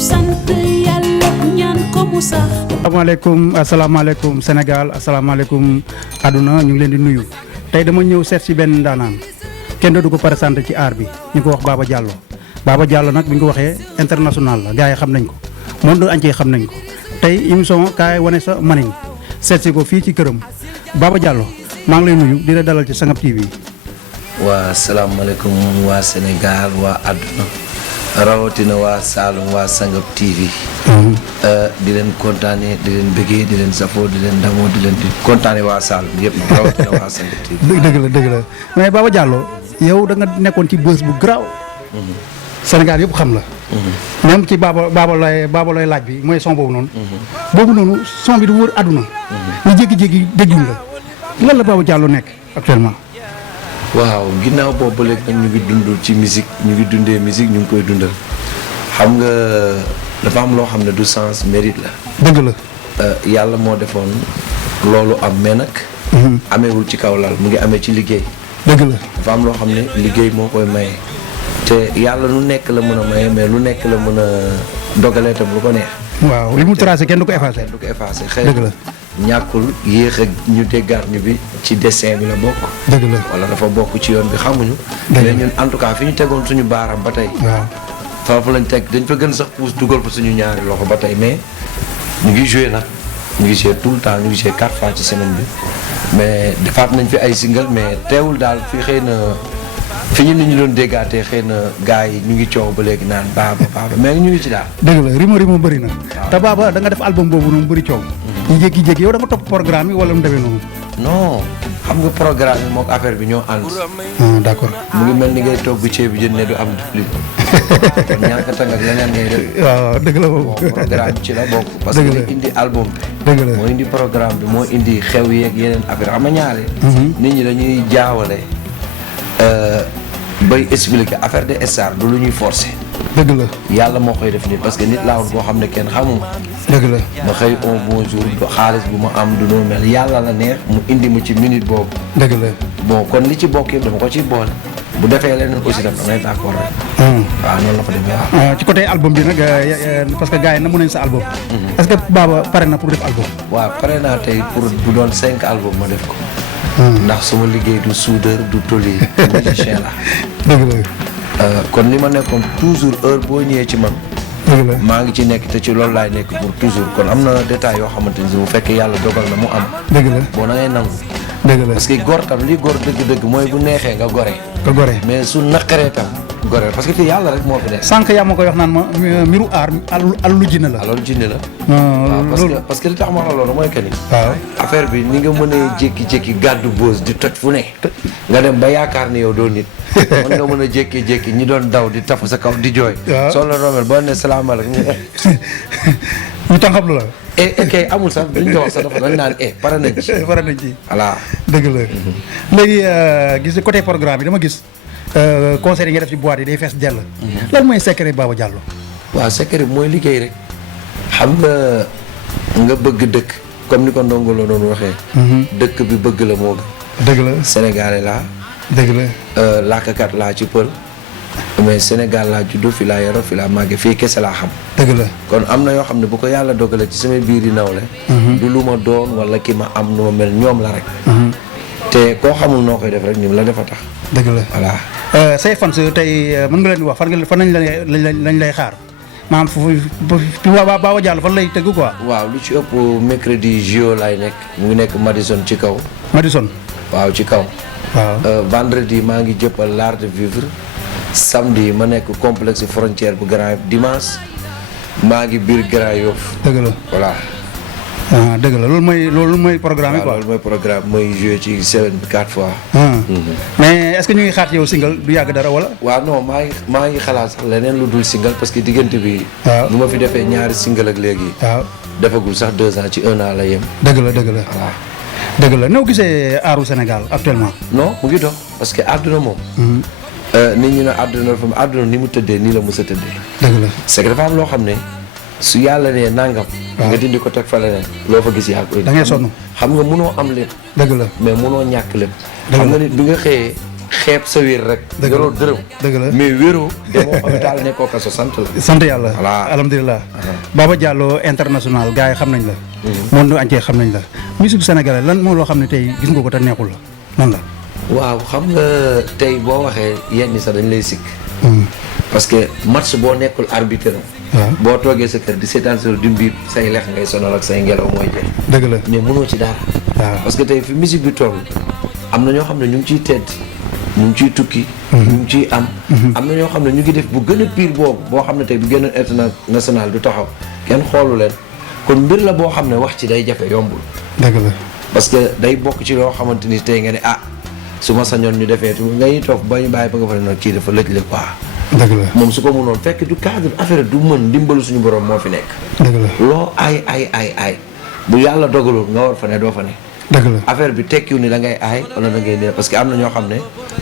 sant yàlla ñaan ko mu sax. asalaamaaleykum Sénégal asalaamaaleykum àdduna ñu ngi leen di nuyu tey dama ñëw seet si benn ndaanaan kenn du ko présenté ci art bi ñu ko wax Baba Diallo Baba Diallo nag bi ñu ko waxee international la gars yi xam nañ ko monde entier xam nañ ko tey émission kaay wane sa manin seet si ko fii ci këram Baba Diallo maa ngi lay nuyu di la dalal ci Sangap TV. waa salaamaaleykum waa Sénégal waa àdduna rawatina waa Saloum waa Sangap TV. di leen kontaane di leen bëggee di leen safoo di leen ndamoo di leen di kontaane waa Saloum yëpp rawatina waa Sangap TV. dëgg la mais Baba Diallo yow da nga nekkoon ci bës bu garaaw. Sénégal yëpp xam la. même ci Baba lay laaj bi mooy son boobu noonu. boobu noonu son bi du wër àdduna. ñu jékki-jékki déglu nga lan la Baba Diallo nekk actuellement. waaw ginnaaw boobu ba léegi nag ñu ngi dund ci musique ñu ngi dundee musique ñu ngi koy dundal xam nga dafa am loo xam ne du sens mérite la. dëgg la. yàlla moo defoon loolu am mais nag. ameewul ci kaw lal mu ngi amee ci liggéey. dëgg la dafa am loo xam ne liggéey moo koy maye te yàlla lu nekk la mën a maye mais lu nekk la mën a dogalee tam lu ko neex. waaw li mu tracé kenn du ko effacé. du ko effacé xëy dëgg la. ñàkkul yéex a ñu déggaat ñu bi ci dessin bi la bokk. dëgg la wala dafa bokk ci yoon bi xamuñu. mais ñun en tout cas fi ñu tegoon suñu baaram ba tey. waaw foofu lañ teg dañ fa gën sax puus dugal fa suñu ñaari loxo ba tey mais ñu ngi joué nag ñu ngi joué tout le temps ñu ngi joué 4 fois ci semaine bi mais defaat nañ fi ay single mais teewul daal fi xëy na fi ñu nit ñu doon déggaatee xëy na gars yi ñu ngi coow ba léegi naan baaba mais ñu ngi ci daal. dëgg la rimo bëri na. te Baba da nga def album boobu noonu bëri coow. ñu jékki-jékki yow da nga topp programme yi wala mu demee noonu. non xam nga programme yi moog affaire bi ñoo ànd. d'accord. mu ngi mel ni ngay togg ceeb bi jën ne du am diwlin. kon ñàkk a tàng ak leneen ngay def. waaw dëgg la boobu. programme ci la bokk. parce que li indi album bi. dëgg la moo indi programme bi moo indi xew yeeg yeneen affaire xam nga ñaare. nit ñi dañuy jaawale. bay expliquer affaire de star du lu ñuy forcer. dëgg la. yàlla moo koy def nit parce que nit laa woon boo xam ne kenn xamuma. dëgg la. ma xëy un bon jour xaalis bu ma am du noo mel yàlla la neex mu indi ma ci minute boobu. dëgg la. bon kon li ci bokk yëpp dama ko ci boole. bu defee leneen aussi daf damay d'accord rek. waaw noonu la ko demee waaw. ci côté album bi nag parce que gars yi namu nañ sa album. est-ce que Baba pare na pour def album. waaw pare naa tey pour bu doon 5 album ma def ko. ndax suma liggéey du soudeur du tôlier musicien la. dëgg la. kon li ma nekkoon toujours heure boo ñëwee ci man. dëgg la maa ngi ci nekk te ci loolu laay nekk pour toujours kon am na détails yoo xamante ni bu fekkee yàlla dogal na mu am. dëgg la boo na ngay nangu. dëgg la parce que góor tam li góor dëgg-dëgg mooy bu neexee nga gore. nga gore. mais su naqaree tam gore parce que fii yàlla rek moo fi nekk. sànq yaa ma koy wax naan ma mbiru aar alalu jinne la. alors jinne la. loolu parce que li tax ma wax loolu mooy que ni. waaw affaire bi ni nga mën a jékki-jékki gàddu boos di toj fu ne. nga dem ba yaakaar ni yow doo nit. mën nga mën a jékki-jékki ñi doon daw di tafu sa kaw di jooy. waaw soo la roomel boo nee salaamaaleykum. ñu tànqam lu la. kay amul sax duñ ko wax sax dafa dañ naan pare nañ ci. pare nañ ci. voilà. dëgg la. léegi gis côté programme bi dama gis concert yi nga def ci boîte yi day fees dell. lan mooy secret Baba Diallo. waaw secret bi mooy liggéey rek. xam nga bëgg dëkk comme ni ko ndongo la doon waxee. dëkk bi bëgg la moo gën. dëgg la. Sénégalais laa. dëgg la. làkkat laa ci pël. mais Sénégal laa juddoo fi laa yoroo fi laa màggee fii kese laa xam. dëgg la. kon am na yoo xam ne bu ko yàlla dogalee ci samay biir yi nawle. du lu ma doon wala ki ma am nu ma mel ñoom la rek. te koo xamul noo koy def rek ñun la dafa tax. dëgg la voilà. say fans tey mën nga leen di wax fan lañ lay xaar maanaam foofu Baba Diallo fan lay tëgg quoi. waaw lu ci ëpp mercredi JO laay nekk mu ngi nekk Madison ci kaw. Madison. waaw ci kaw. waaw vendredi maa ngi jëppal l'art de vivre. samedi ma nekk complexe frontière bu Grand Yoff dimanche maa ngi biir Grand Yoff. dëgg la voilà. dëgg la loolu mooy programme yi quoi. loolu mooy programme mooy joué ci semaine bi 4 fois. mais est-ce que ñu ngi xaar yow single du yàgg dara wala. waaw non maa ngi xalaat sax leneen lu dul single parce que diggante bi. waaw bu ma fi defee ñaari single ak léegi. waaw defagul sax 2 ans ci 1 an la yem. dëgg la dëgg la. voilà. dëgg la noo gisee aaru Sénégal actuellement. non mu ngi dox parce que àdduna moom. nit ñi ne àdduna ni mu tëddee nii la mës a tëddee. dëgg la c'est que dafa am loo xam ne su yàlla nee nangam. nga dindi ko teg fa leneen loo fa gis yaa da ngay sonn. xam nga mënoo am lépp. dëgg la mais mënoo ñàkk lépp. dëgg la xam nga nit bi nga xëyee xeeb sa wér rek. Dëgg la. yoroo dërëm. Dëgg la. mais wéroo demoo hôpital nekkoo kaso sant la. sant yàlla. Voilà. alhamdulilah. Baba Diallo international gars yi xam nañ la. monde entier xam nañ la. musique sénégalais lan moo loo xam ne tey gis nga ko te neexul la nan la. waaw xam nga tey boo waxee yenn sax dañ lay sikk. parce que match boo nekkul arbitre waaw. boo toogee sa kër di seetaan sa di mbiib say lex ngay sonal ak say ngelaw mooy jeex. dëgg la. mais mënoo ci dara. waaw. parce que tey fi musique bi toll am na ñoo xam ne ñu ngi ciy tedd ñu ngi ciy tukki. ñu ngi ciy am. am na ñoo xam ne ñu ngi def bu gën a pire boobu boo xam ne tey bu génnoon international du taxaw kenn xoolu leen kon mbir la boo xam ne wax ci day jafe yombul. dëgg la. parce que day bokk ci loo xamante ni tey nga ne ah su ma sañoon ñu defee tu ngay toog ba ñu bàyyi ba nga fa ne nag kii dafa lëj le quoi. dëgg la. moom su ko mënoon fekk du cadre affaire du mën ndimbalu suñu borom moo fi nekk. dëgg la. loo ay bu yàlla dogalul nga war fa ne doo fa ne. dëgg la. affaire bi tekkiwu ni da ngay aay wala da ngay ne parce que am na ñoo xam ne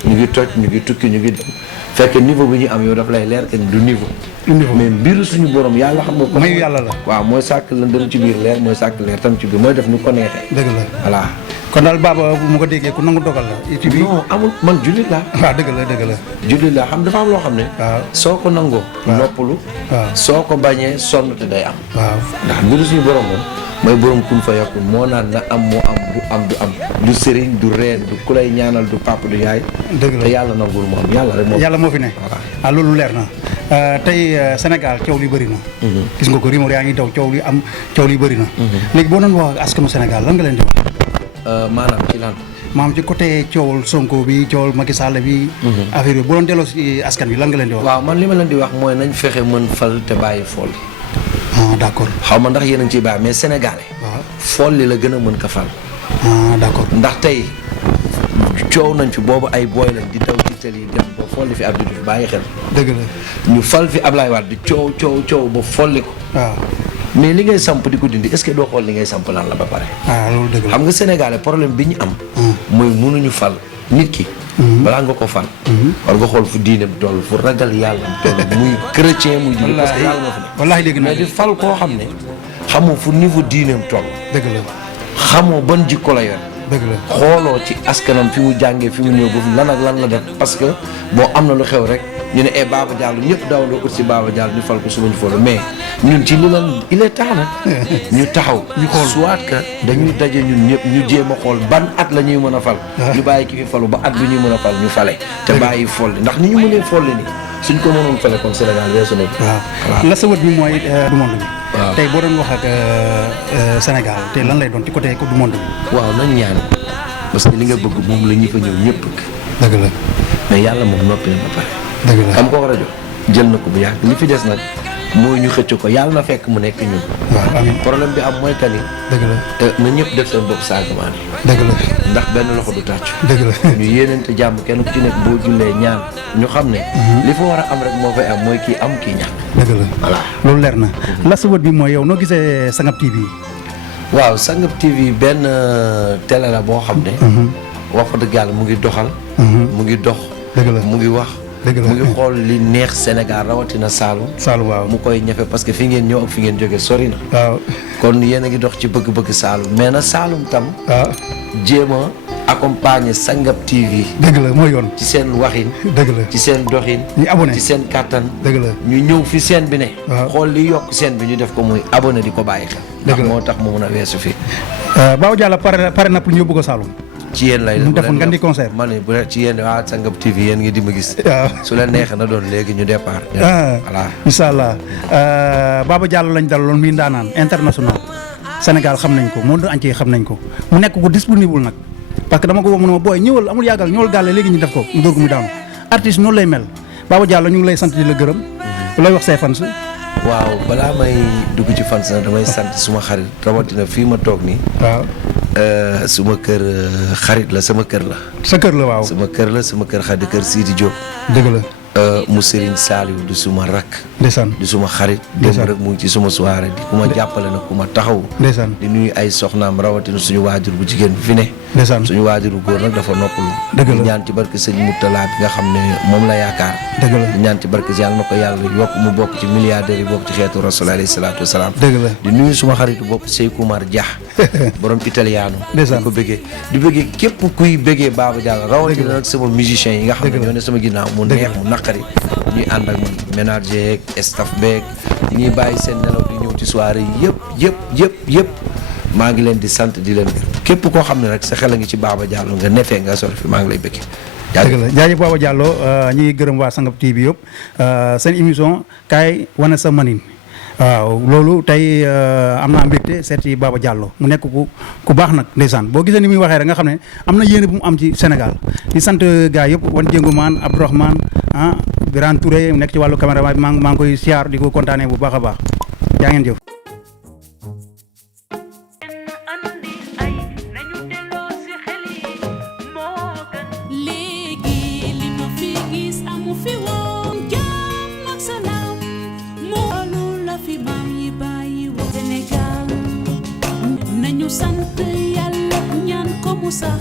ñu ngi toj ñu ngi tukki ñu ngi dem fekk niveau bi ñu am yow daf lay leer que ni du niveau. mais mbiru suñu borom yàlla xam nga ko. mayu yàlla la. waaw mooy sàkk lëndëm ci biir leer mooy sàkk leer tam ci biir mooy def ni ko neexee. dëgg la. voilà. kon daal Baba bu mu ko déggee ku nangu dogal la. ci bi non amul man jullit laa. waaw dëgg la dëgg la. jullit laa xam dafa am loo xam ne. waaw. soo ko nangoo. noppalu. waaw. soo ko bañee sonn te day am. waaw. ndax mbiru suñu borom moom mooy borom kun fa yokku moo naan na am moo am du am du sëriñ du reen du ku lay ñaanal du papa du yaay. dëgg la te yàlla nangul moo am yàlla rek moo. yàlla moo fi ne. Voilà. ah loolu leer na tey Sénégal coow li bëri na. gis nga ko rumeur yaa ngi daw coow li am coow li bëri na. léegi boo doon wax ak askanu Sénégal lan nga leen di wax. maanaam ci lan. maam ci côté coowal Sonko bi coowal Macky Sall bi. affaire bi bu doon delloo si askan bi lan nga leen di wax. waaw man li ma leen di wax mooy nañ fexe mën fal te bàyyi fool. ah d' accord. xaw ma ndax yéen a ngi ciy bàyyi mais sénégalais. waaw. fool li la gën a mën ko fal. ah d' accord. ndax tey coow nañ fi boobu ay booy lañ di daw ci tël yi dem ba folli fi Abdou Diouf bàyyi xel. dëgg la. ñu fal fi Ablaye Wade di coow ba folli ko. waaw. mais li ngay samp di ko dindi est-ce que doo xool li ngay samp lan la ba pare. ah loolu dëgg la. xam nga sénégalais problème bi ñu am. mooy mënuñu fal nit ki. balaa nga ko fal. war nga xool fu diine bi toll fu ragal yàlla toll muy chrétien muy jullit parce que yàlla moo fi ne. wallaahi dégg naa mais di fal koo xam ne xamoo fu niveau diineem toll. dëgg la. xamoo ban jikko la yor. dëgg la. xooloo ci askanam fi mu jàngee fi mu ñëw ba lan ak lan la def parce que boo am na lu xew rek ñu ne Baba Diallo ñëpp daaw doo ut si Baba Diallo ñu fal ko suba ñu fóolu mais ñun ci li lan il est temps nag ñu taxaw ñu xool soit que dañuy daje ñun ñëpp ñu jéem a xool ban at la ñuy mën a fal. ñu bàyyi ki fi falu ba at bi ñuy mën a fal ñu fale. te bàyyi folli ndax ni ñu mënee folli ni suñ ko mënoon fale kon Sénégal weesu nañ. waaw la sa wët bi mooy du monde bi. waaw tey boo doon wax ak Sénégal te lan lay doon ci côté du monde bi. waaw nañ ñaan parce que li nga bëgg moom la ñi fa ñëw ñëpp bëgg. dëgg la. mais yàlla moom noppi na ba pare. dëgg la. xam ko war a jox jël na ko bu yàgg li fi des nag mooy ñu xëcc ko yàlla na fekk mu nekk ñun. waaw amiin. problème bi am mooy que ni. dëgg la. na ñëpp def seen bopp saagamaan yi. dëgg la. ndax benn loxo du tàcc. dëgg la. ñu yéenante jàmm kenn ku ci nekk boo jullee ñaan ñu xam ne. li fa war a am rek moo fay am mooy kii am kii ñàkk. dëgg la. voilà. loolu leer na. la sa wët bi mooy yow noo gisee Sangap TV. waaw Sangap TV benn télé la boo xam ne. wax fa dëgg yàlla mu ngi doxal. mu ngi dox. dëgg la. mu ngi wax. dëgg la. mu ngi xool li neex Sénégal rawatina Saloum. Saalum waaw. mu koy ñafe parce que fi ngeen ñëw ak fi ngeen jóge sori na. waaw. kon yéen a ngi dox ci bëgg-bëgg Saloum mais na Saloum tam. waaw. jéem a accompagner Sangap TV. dëgg la mooy yoon. ci seen waxin. dëgg la. ci seen doxin. ñu abonné. ci seen kàttan. dëgg la. ñu ñëw fi seen bi ne. waaw. xool li yokk seen bi ñu def ko muy abonné di ko bàyyi xel. dëgg la ndax moo tax mu mun a weesu fi. Baba Diallo pare na pour ñu yóbbu ko Saloum. ci yéen lay mu defoon ngan di concert. ma ne bu dee ci yéen waa Sangap TV yéen ngi di ma gis. waaw. su leen neexee na doon léegi ñu départ. voilà. incha allah Baba Diallo lañ dalaloon muy ndaanaan international Sénégal xam nañ ko monde entier xam nañ ko mu nekk ko disponible nag parce que dama ko woo mu ne ma booy ñëwal amul yàggal ñëwal gàlle léegi ñu def ko mu dóor ko mu daanu artiste noonu lay mel Baba Diallo ñu ngi lay sant di la gërëm looy wax say fans. waaw balaa may dugg ci fans na damay sant suma xarit rawatina fii ma toog nii. waaw. suma kër xarit la sama kër la. sa kër la waaw. sama kër la sama kër xarit kër Sidi Diop. dëgg la. mu Serigne Saliou du suma rakk. ndeysaan. di suma xarit. ndeysaan démb rek mu ngi ci suma soirée di ku ma jàppale nag ku ma taxaw. ndeysaan. di nuyu ay soxnaam rawatina suñu waajur bu jigéen bi fi ne. ndeysaan suñu waajuru góor nag dafa noppalu. Dëgg la di ñaan ci barke sëñ Moutala bi nga xam ne moom la yaakaar. dëgg la di ñaan ci barke yàlla na ko yàlla yokk mu bokk ci milliardaires yi bokk ci xeetu rasul alayhi salaatu wasalaam. dëgg la di nuyu suma xaritu bopp Seykou Mar Dia borom italiano ndeysaan di ko bëggee di bëggee képp kuy bëggee Baba Diallo rawatina nag sama musiciens yi nga xam ne ñoo ne sama ginnaaw mu neex mu naqari ñuy ànd ak man ménager yeeg staff beeg ñuy bàyyi seen nelaw di ñëw ci soirée yi yëpp maa ngi leen di sant di leen gërëm képp koo xam ne rek sa xel a ngi ci Baba Diallo nga nefee nga sori fi maa ngi lay bëggee. dëgg la jaajëf Baba Diallo ñuy gërëm waa Sangap TV yëpp seen émission kaay wane sa manin waaw loolu tey am naa mbégte seet ci Baba Diallo mu nekk ku baax nag ndeysaan boo gisee ni muy waxee rek nga xam ne am na yéene bu mu am ci Sénégal di sant gars yëpp wan jéngu maan Abdourahmane Birane Touré nekk ci wàllu caméra bi maa ngi koy siyaar di ko kontaanee bu baax a baax yaa ngeen jëf. léegi li ma fi gis amu fi woon jàmm ak salaam moolu la fi maam yi bàyyi woon Sénégal nañu sant yàlla ñaan ko mu sax